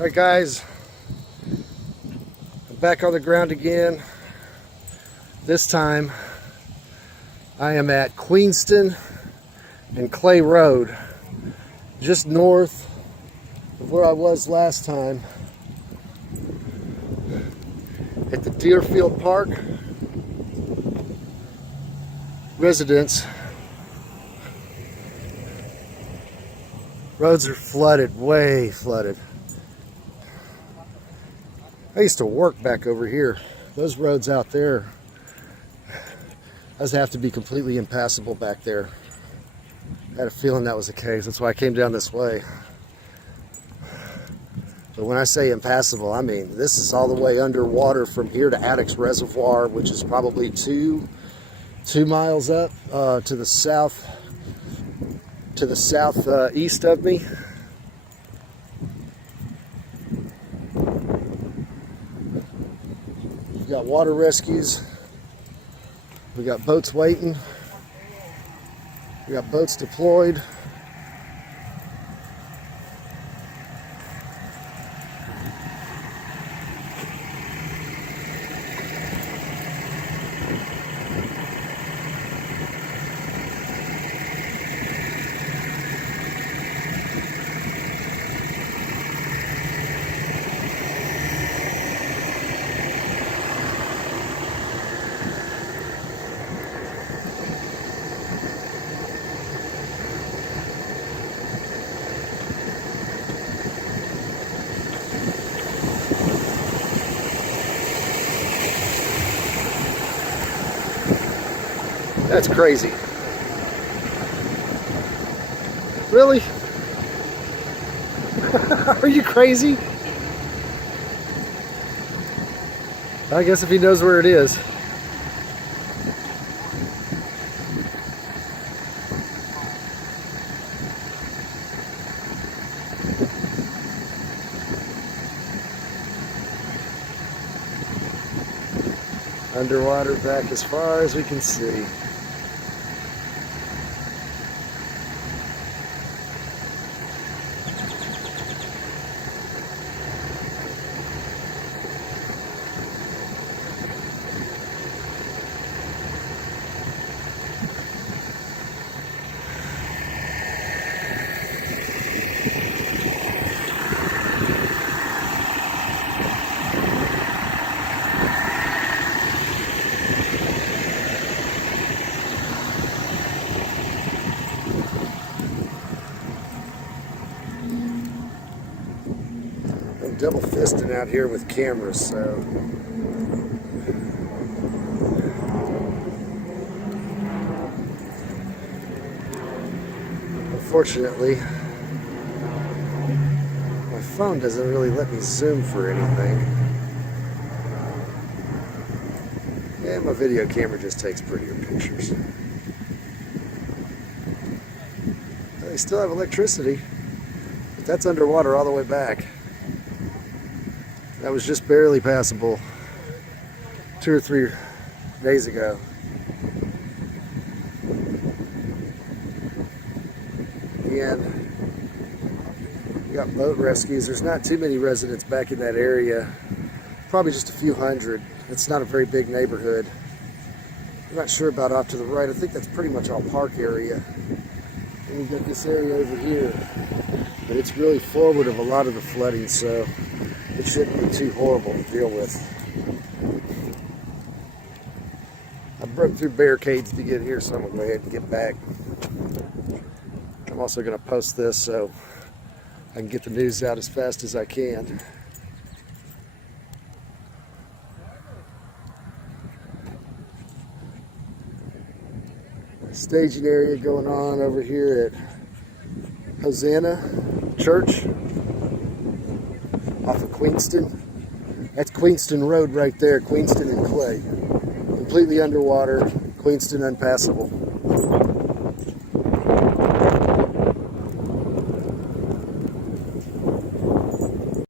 Alright guys, I'm back on the ground again. This time I am at Queenston and Clay Road, just north of where I was last time, at the Deerfield Park residence. Roads are flooded, way flooded. I used to work back over here. Those roads out there, those have to be completely impassable back there. I had a feeling that was the case. That's why I came down this way. But when I say impassable, I mean this is all the way underwater from here to Addicks Reservoir, which is probably two miles up to the southeast of me. We've got water rescues. We got boats waiting. We got boats deployed. That's crazy. Really? Are you crazy? I guess if he knows where it is. Underwater back as far as we can see. I'm double fisting out here with cameras, so unfortunately my phone doesn't really let me zoom for anything. And my video camera just takes prettier pictures. They still have electricity, but that's underwater all the way back. That was just barely passable 2 or 3 days ago. And we got boat rescues. There's not too many residents back in that area. Probably just a few hundred. It's not a very big neighborhood. I'm not sure about off to the right. I think that's pretty much all park area. And we've got this area over here. But it's really forward of a lot of the flooding, so it shouldn't be too horrible to deal with. I broke through barricades to get here, so I'm going to go ahead and get back. I'm also going to post this so I can get the news out as fast as I can. Staging area going on over here at Hosanna Church off of Queenston. That's Queenston Road right there, Queenston and Clay. Completely underwater, Queenston unpassable.